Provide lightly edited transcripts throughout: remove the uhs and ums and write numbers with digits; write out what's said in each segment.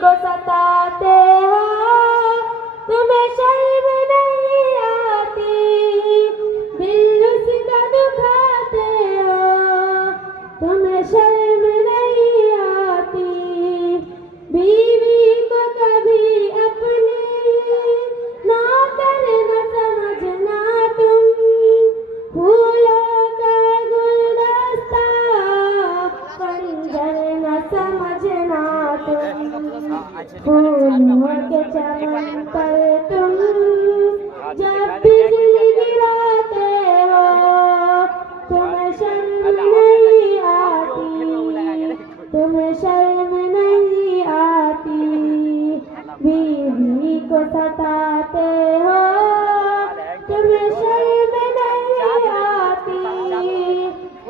को सताते हो, तुम्हें शर्म नहीं आती, दिल उसका दुखाते हो, तुम्हें शर्म नहीं आती। बीवी को कभी अपनी नौकर न समझना तुम, फूलों का गुलदस्ता खंजर न समझना तुम। फूलों के चमन पर तुम जब बिजली गिराते हो, तुम्हें शर्म नहीं आती, तुम्हें शर्म नहीं आती। बीवी को सताते हो, तुम्हें शर्म नहीं आती,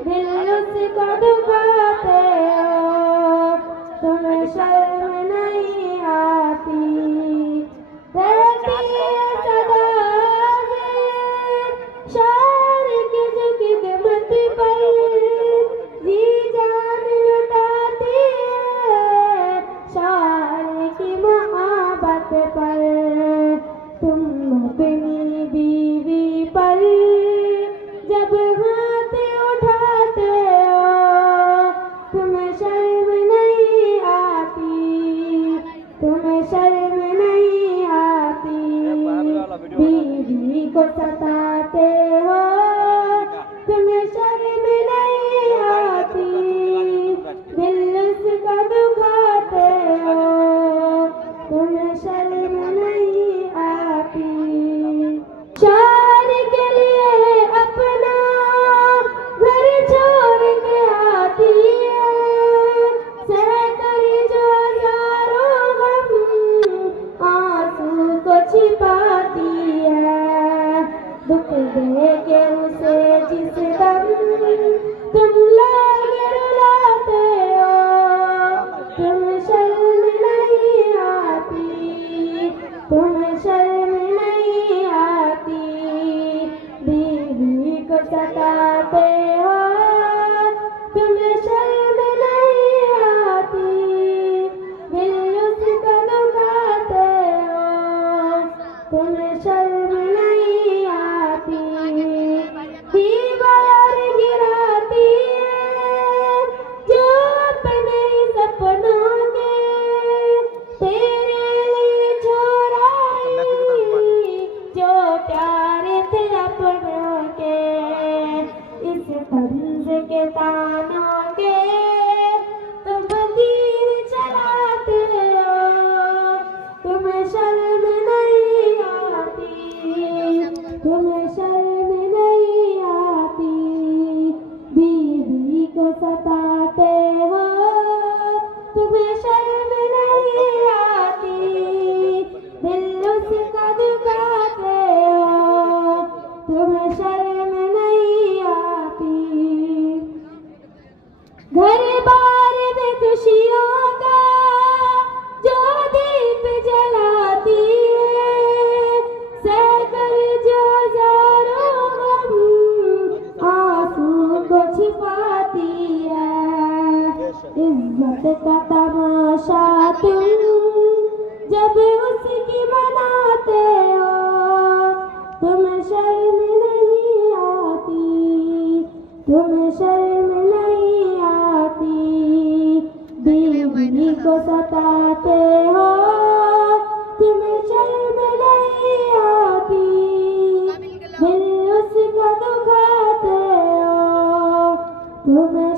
दिल उसको दुखाते हो, तुम्हें शर्म नहीं आती। रहती है सदा शार की जो खिदमत पर, जी जान लुटाती है शार की मोहब्बत पर। तुम अपनी बीवी पर जब हाथ उठाते हो, तुम्हें शर्म नहीं आती, तुम्हें शर्म नहीं आती। बीवी को सताते हो, तुम्हें शर्म नहीं आती, दिल उसका दुखाते हो, तुम्हें शर्म नहीं आती। शार के लिए अपना घर छोड़ के आती है, सहकर जो हजारों गम आंसू को छिपाती है। दुख दे के उसे जिस दम तुम लोग रुलाते हो, तुम्हें शर्म नहीं आती, तुम्हें शर्म नहीं आती। बीवी को सताते हो, तुम्हें शर्म नहीं आती, दिल उसका दुखाते हो, तुम्हें शर्म नहीं आती। दीवार गिराती है जो अपने सपनों के, तेरे लिए छोड़ाई जो प्यारे थे अपनों के। इस तंज के तानों के तुम तीर चलाते हो, तुम्हें शर्म नहीं आती, तुम्हें शर्म नहीं आती। बीवी को सताते हो, तुम्हें शर्म नहीं आती, दिल उसका दुखाते हो, तुम्हें शर्म नहीं आती। घर बार में खुशियों का जो दीप जलाती है, सहकर जो हजारों गम आंसू को छिपाती है। इज्जत का तमाशा तुम जब उसकी मनाते हो, तुम्हें शर्म नहीं आती, तुम्हें शर्म नहीं आती। बीवी को सताते हो, तुम्हें शर्म नहीं आती, दिल उसका दुखाते हो, तुम्हें